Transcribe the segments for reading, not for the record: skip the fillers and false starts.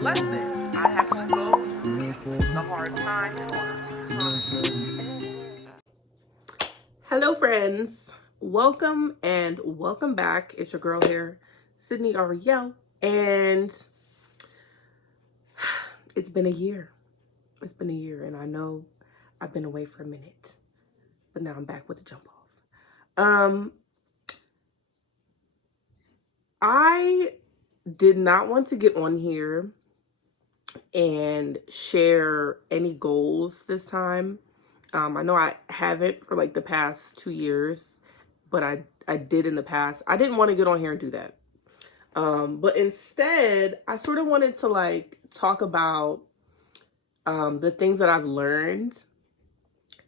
lesson. I have to go through the hard times in order to find. Hello, friends. Welcome and welcome back. It's your girl here, Sydney Arielle, and it's been a year. It's been a year, and I know I've been away for a minute, but now I'm back with the jump off. I did not want to get on here and share any goals this time. I know I haven't for like the past 2 years, but I did in the past. I didn't want to get on here and do that. But instead, I sort of wanted to like talk about the things that I've learned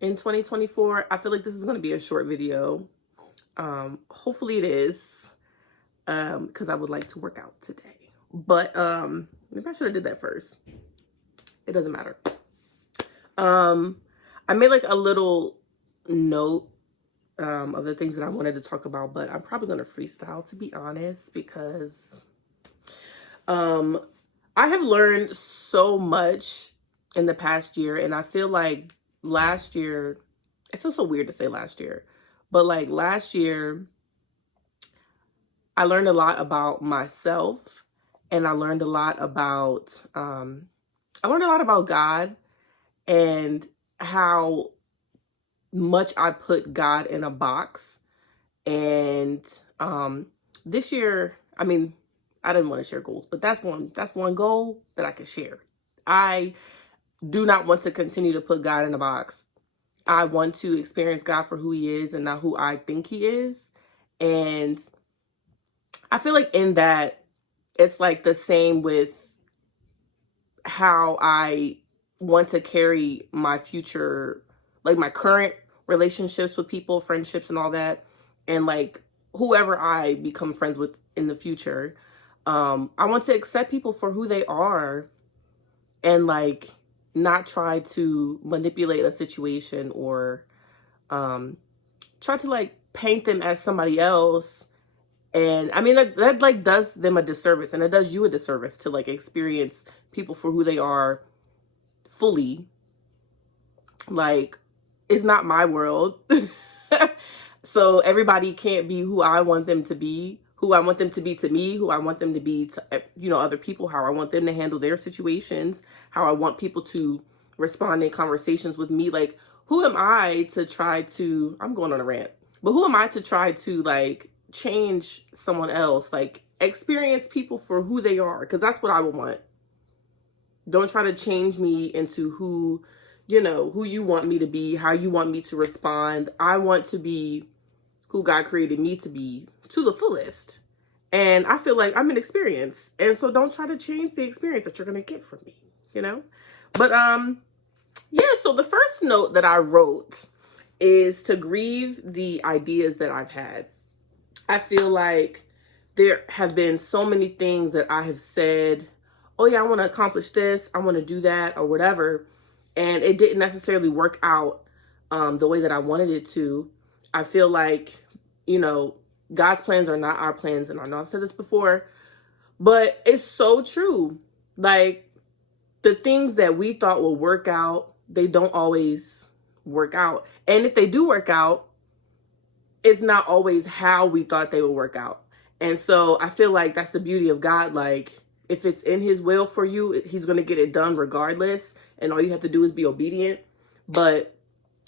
in 2024. I feel like this is going to be a short video. Hopefully it is, because I would like to work out today. But maybe I should have did that first. It doesn't matter. I made like a little note of the things that I wanted to talk about, but I'm probably going to freestyle, to be honest, because I have learned so much in the past year, and I feel like last year, it feels so weird to say last year, but like last year, I learned a lot about myself, and I learned a lot about God, and how much I put God in a box. And this year, I mean, I didn't want to share goals, but that's one goal that I could share. I do not want to continue to put God in a box. I want to experience God for who he is and not who I think he is. And I feel like in that, it's like the same with how I want to carry my future, like my current relationships with people, friendships and all that, and like whoever I become friends with in the future. I want to accept people for who they are and like not try to manipulate a situation or try to like paint them as somebody else. And I mean, that like does them a disservice, and it does you a disservice to like experience people for who they are fully. Like, it's not my world. So everybody can't be who I want them to be, who I want them to be to me, who I want them to be to, other people, how I want them to handle their situations, how I want people to respond in conversations with me. Like, who am I to try to, I'm going on a rant, but who am I to try to like change someone else? Like, experience people for who they are, because that's what I would want. Don't try to change me into who you want me to be, how you want me to respond. I want to be who God created me to be to the fullest. And I feel like I'm an experience. And so don't try to change the experience that you're going to get from me, But yeah, so the first note that I wrote is to grieve the ideas that I've had. I feel like there have been so many things that I have said, oh yeah, I want to accomplish this, I want to do that, or whatever. And it didn't necessarily work out the way that I wanted it to. I feel like, God's plans are not our plans. And I know I've said this before, but it's so true. Like, the things that we thought will work out, they don't always work out. And if they do work out, it's not always how we thought they would work out. And so I feel like that's the beauty of God. Like, if it's in his will for you, he's going to get it done regardless. And all you have to do is be obedient. But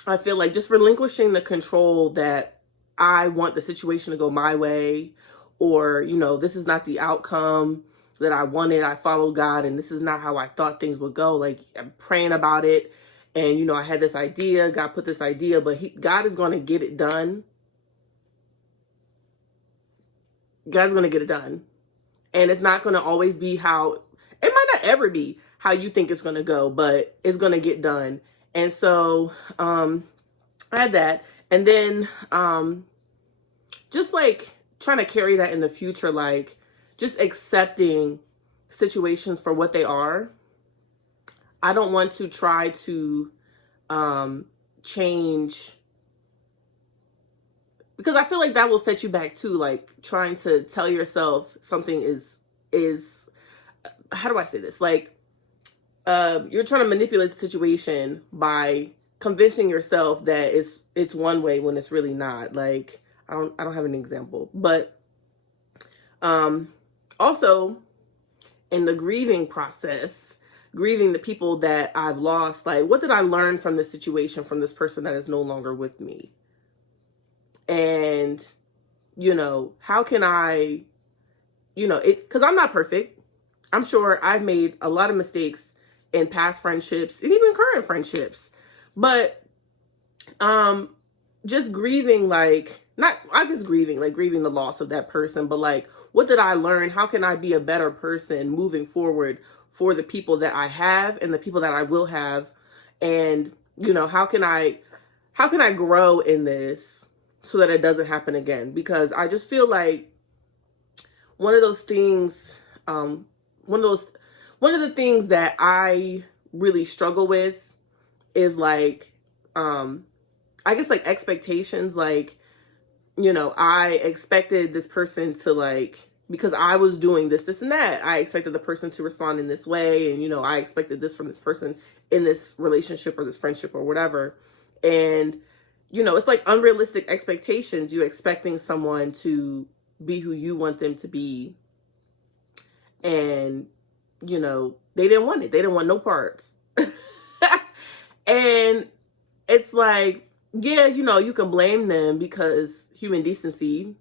I feel like just relinquishing the control that I want the situation to go my way, or, this is not the outcome that I wanted. I followed God, and this is not how I thought things would go. Like, I'm praying about it, and, I had this idea. God put this idea, but God is going to get it done. God's going to get it done. And it's not going to always be how, it might not ever be how you think it's going to go, but it's going to get done. And so I had that. And then just like trying to carry that in the future, like just accepting situations for what they are. I don't want to try to change, because I feel like that will set you back too. Like, trying to tell yourself something is how do I say this? Like, you're trying to manipulate the situation by convincing yourself that it's one way when it's really not. Like, I don't have an example, but also in the grieving process, grieving the people that I've lost, like, what did I learn from this situation, from this person that is no longer with me? And, how can I, because I'm not perfect. I'm sure I've made a lot of mistakes in past friendships and even current friendships. But just grieving, like, grieving the loss of that person, but like, what did I learn? How can I be a better person moving forward for the people that I have and the people that I will have? And, how can I grow in this so that it doesn't happen again? Because I just feel like one of the things that I really struggle with is like, I guess like expectations. Like, I expected this person to, like, because I was doing this and that, I expected the person to respond in this way. And, I expected this from this person in this relationship or this friendship or whatever. And, it's like unrealistic expectations. You expecting someone to be who you want them to be. And, they didn't want it. They didn't want no parts. And it's like, yeah, you can blame them because human decency,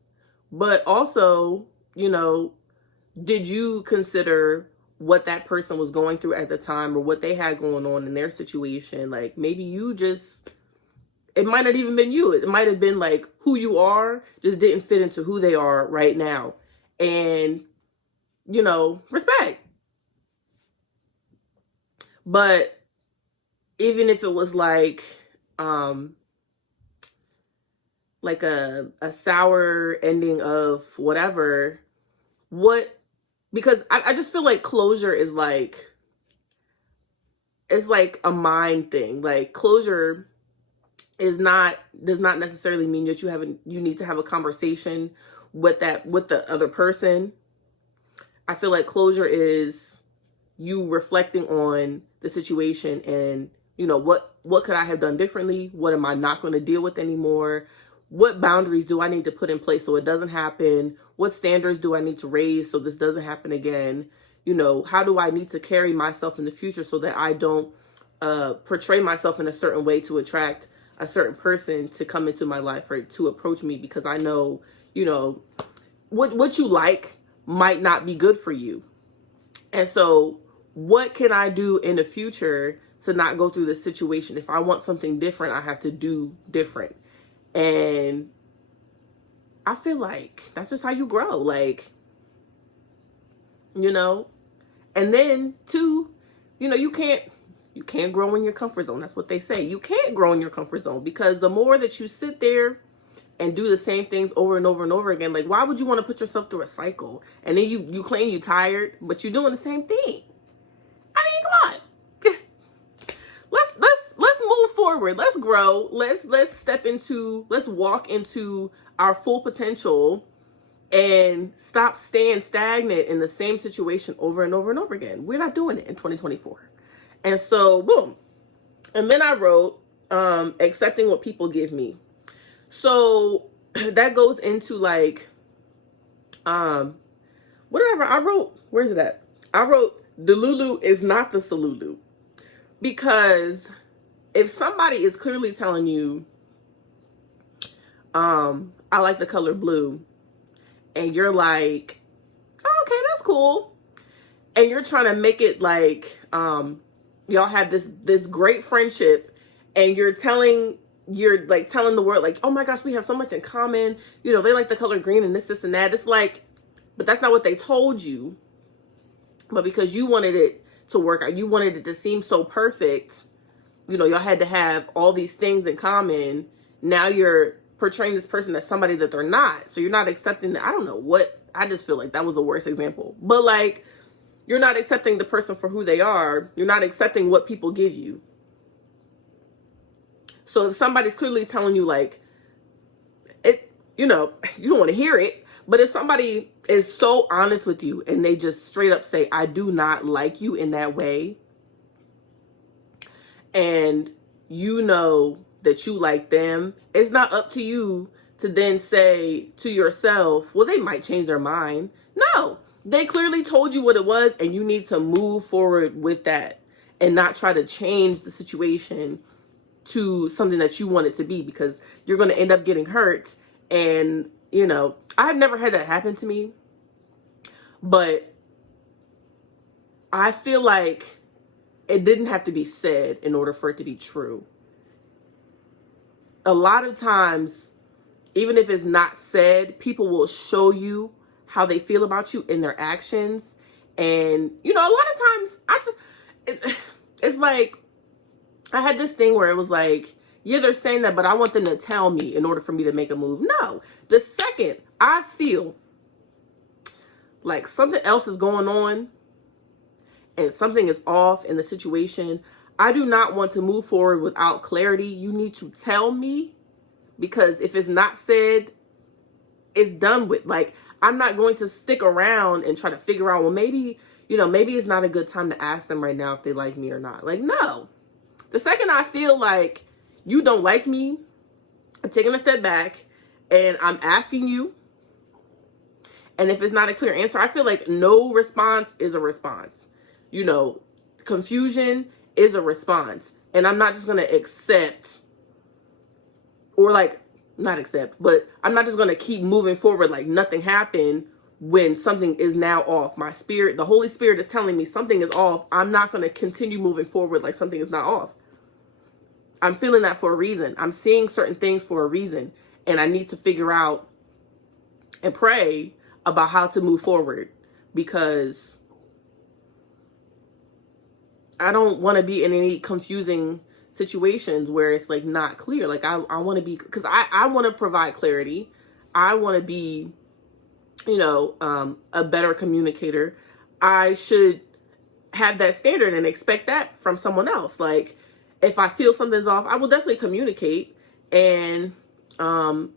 but also, did you consider what that person was going through at the time or what they had going on in their situation? Like, maybe it might not even been you. It might have been like who you are just didn't fit into who they are right now. And, respect. But even if it was like a sour ending of whatever, because I just feel like closure is like, it's like a mind thing. Like, closure does not necessarily mean that you need to have a conversation with the other person. I feel like closure is you reflecting on the situation and, what could I have done differently? What am I not going to deal with anymore? What boundaries do I need to put in place so it doesn't happen? What standards do I need to raise so this doesn't happen again? How do I need to carry myself in the future so that I don't portray myself in a certain way to attract a certain person to come into my life or to approach me, because I know, what you like might not be good for you. And so what can I do in the future to not go through this situation? If I want something different, I have to do different. And I feel like that's just how you grow. Like, and then too, you can't grow in your comfort zone. That's what they say. You can't grow in your comfort zone, because the more that you sit there and do the same things over and over and over again, like, why would you want to put yourself through a cycle? And then you claim you're tired, but you're doing the same thing. I mean, come on. Let's move forward. Let's grow. Let's walk into our full potential and stop staying stagnant in the same situation over and over and over again. We're not doing it in 2024. And so, boom. And then I wrote, accepting what people give me. So that goes into like, whatever I wrote. Where's it at? I wrote, the Lulu is not the Salulu. Because if somebody is clearly telling you, I like the color blue, and you're like, oh, okay, that's cool. And you're trying to make it like, y'all have this great friendship, and you're telling the world, like, oh my gosh, we have so much in common. They like the color green and this and that. It's like, but that's not what they told you. But because you wanted it to work out, you wanted it to seem so perfect, y'all had to have all these things in common. Now you're portraying this person as somebody that they're not. So you're not accepting that. I don't know what, I just feel like that was a worse example. But like, you're not accepting the person for who they are. You're not accepting what people give you. So if somebody's clearly telling you like, it, you don't want to hear it, But if somebody is so honest with you and they just straight up say, I do not like you in that way, and you know that you like them, it's not up to you to then say to yourself, well, they might change their mind. No, they clearly told you what it was, and you need to move forward with that and not try to change the situation to something that you want it to be, because you're going to end up getting hurt. And, you know, I've never had that happen to me, but I feel like it didn't have to be said in order for it to be true. A lot of times, even if it's not said, people will show you how they feel about you in their actions. And, you know, a lot of times it's like, I had this thing where it was like, yeah, they're saying that, but I want them to tell me in order for me to make a move. No, the second I feel like something else is going on and something is off in the situation, I do not want to move forward without clarity. You need to tell me, because if it's not said, it's done with. Like, I'm not going to stick around and try to figure out, well, maybe, you know, maybe it's not a good time to ask them right now if they like me or not. Like, no. The second I feel like you don't like me, I'm taking a step back and I'm asking you. And if it's not a clear answer, I feel like no response is a response. You know, confusion is a response. And I'm not just going to accept, or like, not accept, but I'm not just going to keep moving forward like nothing happened when something is now off. My spirit, the Holy Spirit is telling me something is off. I'm not going to continue moving forward like something is not off. I'm feeling that for a reason. I'm seeing certain things for a reason. And I need to figure out and pray about how to move forward, because I don't want to be in any confusing situations where it's like not clear. Like I want to be, because I want to provide clarity. I want to be, you know, a better communicator. I should have that standard and expect that from someone else. Like, if I feel something's off, I will definitely communicate. And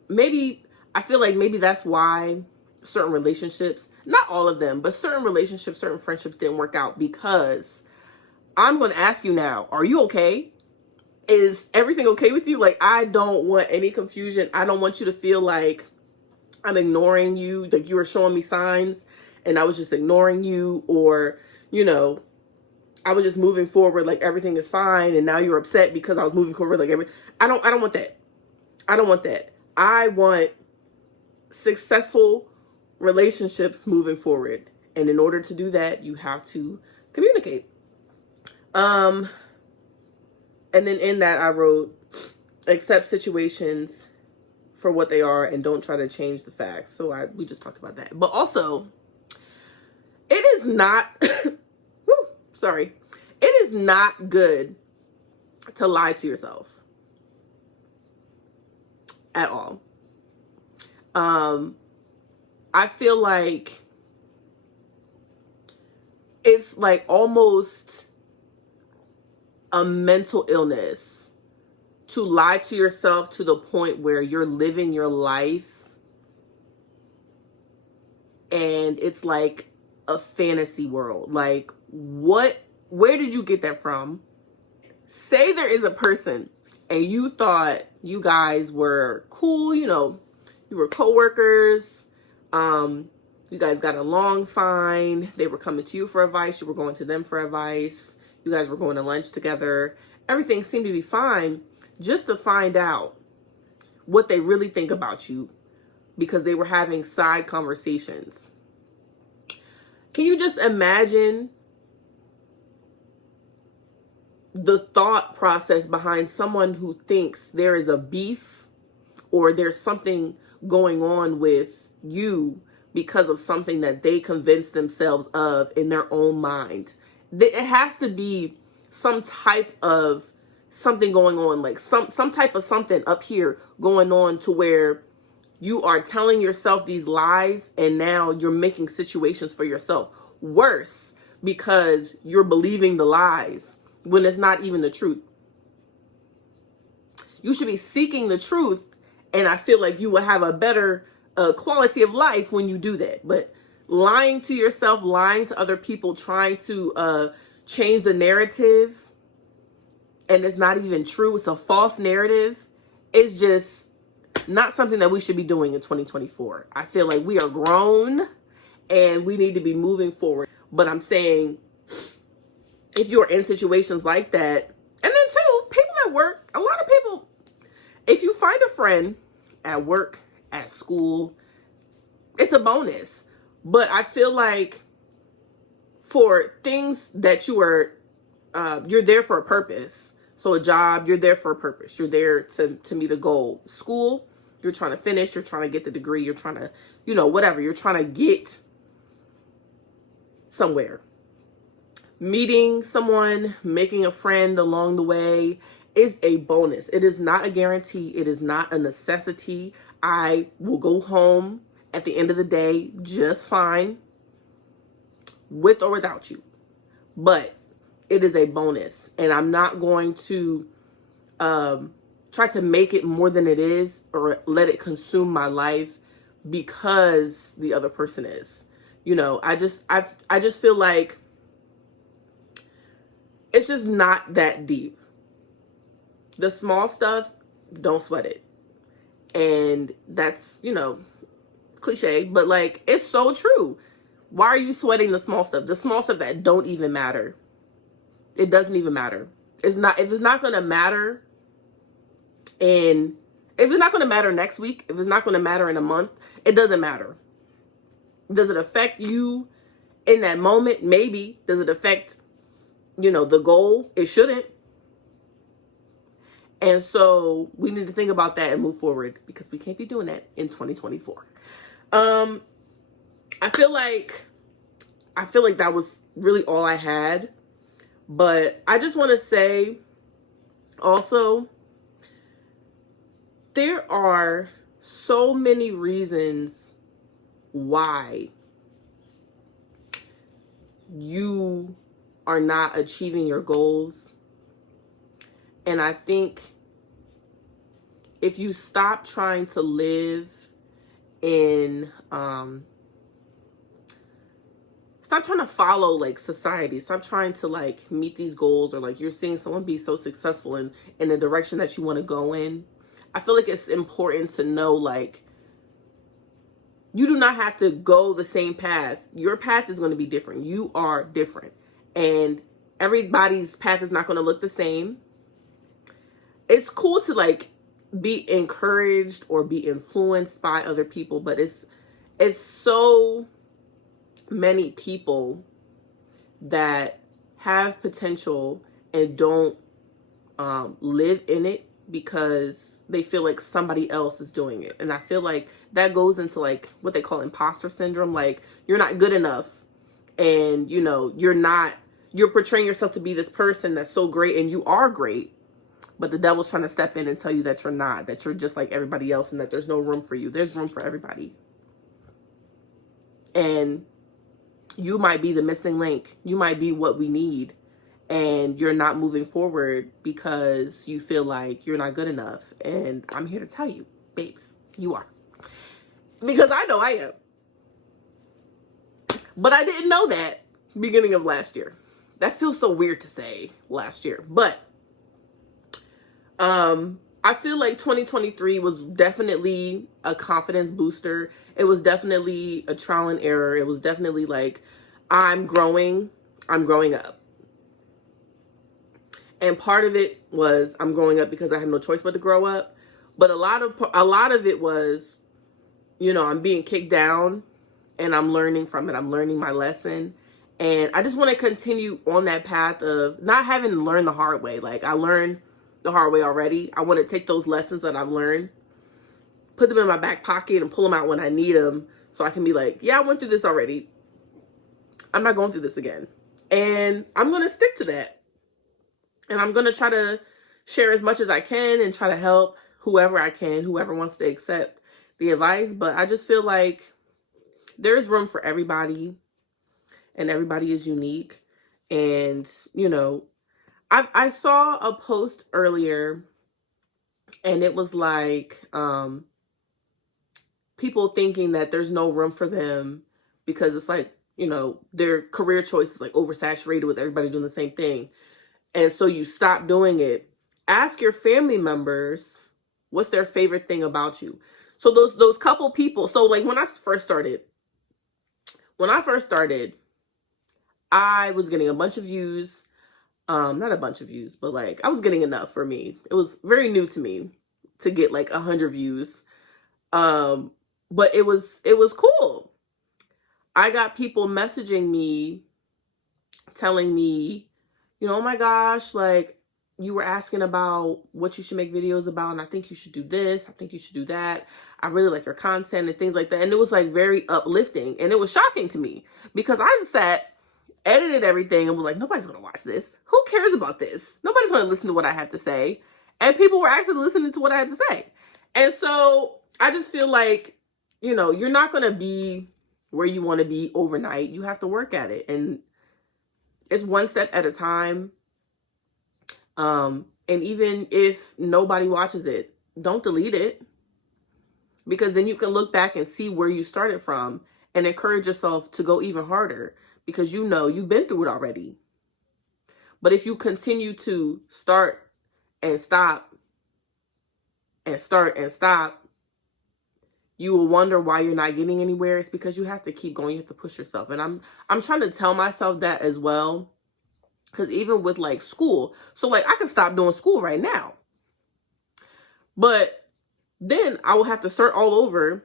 maybe, I feel like maybe that's why certain relationships, not all of them, but certain relationships, certain friendships didn't work out, because I'm going to ask you now, are you okay? Is everything okay with you? Like, I don't want any confusion. I don't want you to feel like I'm ignoring you, like you were showing me signs and I was just ignoring you, or, you know, I was just moving forward like everything is fine, and now you're upset because I was moving forward like I don't want that. I don't want that. I want successful relationships moving forward. And in order to do that, you have to communicate. And then in that I wrote, accept situations for what they are and don't try to change the facts. So we just talked about that. But also, it is not sorry. It is not good to lie to yourself at all. I feel like it's like almost a mental illness to lie to yourself to the point where you're living your life and it's like a fantasy world. Like, where did you get that from? Say there is a person and you thought you guys were cool, you know, you were coworkers, you guys got along fine, they were coming to you for advice, you were going to them for advice, you guys were going to lunch together, everything seemed to be fine, just to find out what they really think about you because they were having side conversations. Can you just imagine the thought process behind someone who thinks there is a beef or there's something going on with you because of something that they convinced themselves of in their own mind? It has to be some type of something going on, like some type of something up here going on to where you are telling yourself these lies and now you're making situations for yourself worse because you're believing the lies when it's not even the truth. You should be seeking the truth, and I feel like you will have a better quality of life when you do that. But lying to yourself, lying to other people, trying to change the narrative, and it's not even true, it's a false narrative, is just not something that we should be doing in 2024. I feel like we are grown and we need to be moving forward. But I'm saying, if you're in situations like that, and then too, people at work, a lot of people, if you find a friend at work, at school, it's a bonus. But I feel like for things that you're there for a purpose. So a job, you're there for a purpose. You're there to meet a goal. School, you're trying to finish, you're trying to get the degree, you're trying to, whatever, you're trying to get somewhere. Meeting someone, making a friend along the way is a bonus. It is not a guarantee. It is not a necessity. I will go home at the end of the day just fine, with or without you. But it is a bonus. And I'm not going to try to make it more than it is or let it consume my life because the other person is. I just feel like it's just not that deep. The small stuff, don't sweat it. And that's, cliche, but like, it's so true. Why are you sweating the small stuff? The small stuff that don't even matter. It doesn't even matter. If it's not going to matter if it's not going to matter next week, if it's not going to matter in a month, it doesn't matter. Does it affect you in that moment? Maybe. Does it affect, the goal? It shouldn't. And so we need to think about that and move forward, because we can't be doing that in 2024. I feel like that was really all I had. But I just want to say also, there are so many reasons why you are not achieving your goals. And I think if you stop trying to live in, stop trying to follow like society, stop trying to like meet these goals, or like you're seeing someone be so successful in the direction that you want to go in. I feel like it's important to know, like, you do not have to go the same path. Your path is going to be different. You are different. And everybody's path is not going to look the same. It's cool to like be encouraged or be influenced by other people, but it's so many people that have potential and don't live in it because they feel like somebody else is doing it. And I feel like that goes into like what they call imposter syndrome. Like, you're not good enough, and you're portraying yourself to be this person that's so great, and you are great, but the devil's trying to step in and tell you that you're not, that you're just like everybody else, and that there's no room for you. There's room for everybody. And you might be the missing link. You might be what we need. And you're not moving forward because you feel like you're not good enough. And I'm here to tell you, babes, you are. Because I know I am. But I didn't know that beginning of last year. That feels so weird to say last year. But I feel like 2023 was definitely a confidence booster. It was definitely a trial and error. It was definitely like, I'm growing up. And part of it was I'm growing up because I have no choice but to grow up. But a lot of it was, I'm being kicked down and I'm learning from it. I'm learning my lesson. And I just want to continue on that path of not having to learn the hard way. Like, I learned the hard way already. I want to take those lessons that I've learned, put them in my back pocket and pull them out when I need them, so I can be like, yeah, I went through this already. I'm not going through this again. And I'm going to stick to that. And I'm going to try to share as much as I can and try to help whoever I can, whoever wants to accept the advice. But I just feel like there's room for everybody, and everybody is unique. And, I saw a post earlier, and it was like, people thinking that there's no room for them because it's like, you know, their career choice is like oversaturated with everybody doing the same thing. And so you stop doing it. Ask your family members what's their favorite thing about you. So those couple people, so like when I first started, I was getting a bunch of views. Not a bunch of views, but like I was getting enough for me. It was very new to me to get like 100 views. But it was cool. I got people messaging me, telling me, you know, oh my gosh, like you were asking about what you should make videos about, and I think you should do this, I think you should do that. I really like your content and things like that. And it was like very uplifting, and it was shocking to me because I just sat, edited everything, and was like, nobody's gonna watch this. Who cares about this? Nobody's gonna listen to what I have to say. And people were actually listening to what I had to say. And so I just feel like, you know, you're not gonna be where you want to be overnight. You have to work at it, and it's one step at a time. And even if nobody watches it, don't delete it, because then you can look back and see where you started from and encourage yourself to go even harder, because you know you've been through it already. But if you continue to start and stop and start and stop, you will wonder why you're not getting anywhere. It's because you have to keep going. You have to push yourself. And I'm trying to tell myself that as well. Because even with like school, so like I can stop doing school right now, but then I will have to start all over,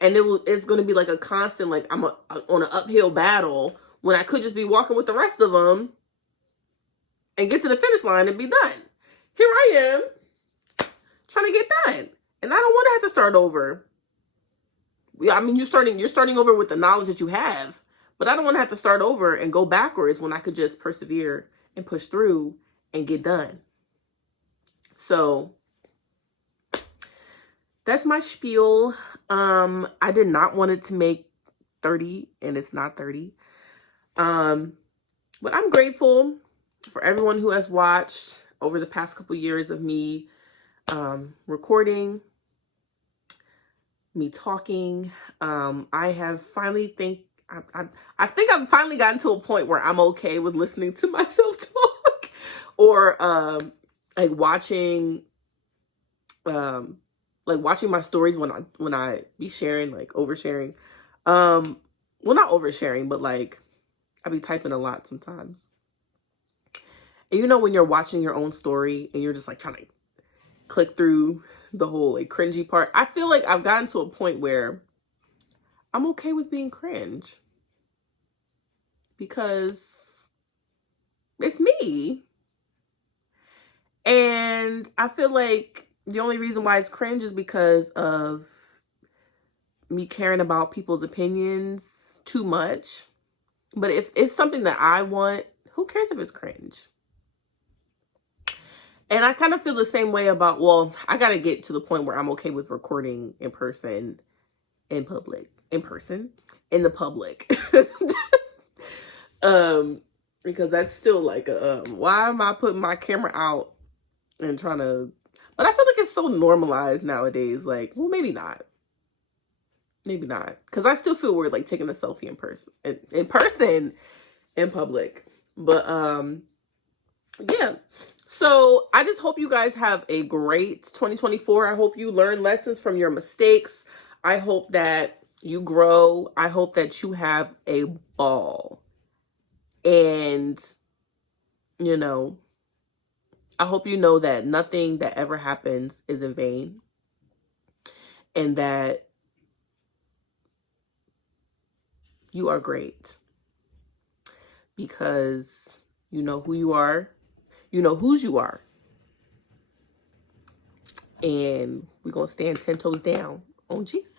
and it's going to be like a constant, like I'm on an uphill battle when I could just be walking with the rest of them and get to the finish line and be done. Here I am trying to get done, and I don't want to have to start over. I mean, you're starting over with the knowledge that you have. But I don't want to have to start over and go backwards when I could just persevere and push through and get done. So that's my spiel. I did not want it to make 30, and it's not 30. But I'm grateful for everyone who has watched over the past couple years of me recording, me talking. I have finally I think I've finally gotten to a point where I'm okay with listening to myself talk, or like watching my stories when I be sharing, like oversharing. Well, not oversharing, but like I be typing a lot sometimes. And you know when you're watching your own story and you're just like trying to click through the whole like cringy part. I feel like I've gotten to a point where I'm okay with being cringe, because it's me. And I feel like the only reason why it's cringe is because of me caring about people's opinions too much. But if it's something that I want, who cares if it's cringe? And I kind of feel the same way about, well, I got to get to the point where I'm okay with recording in person, in public. In person, in the public. Because that's still like why am I putting my camera out and trying to, but I feel like it's so normalized nowadays. Like, well, maybe not, because I still feel weird like taking a selfie in person in public. But yeah, so I just hope you guys have a great 2024. I hope you learn lessons from your mistakes. I hope that you grow. I hope that you have a ball. And, you know, I hope you know that nothing that ever happens is in vain. And that you are great. Because you know who you are. You know whose you are. And we're going to stand 10 toes down on Jesus.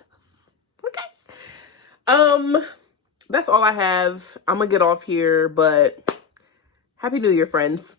That's all I have. I'm gonna get off here, but Happy New Year, friends.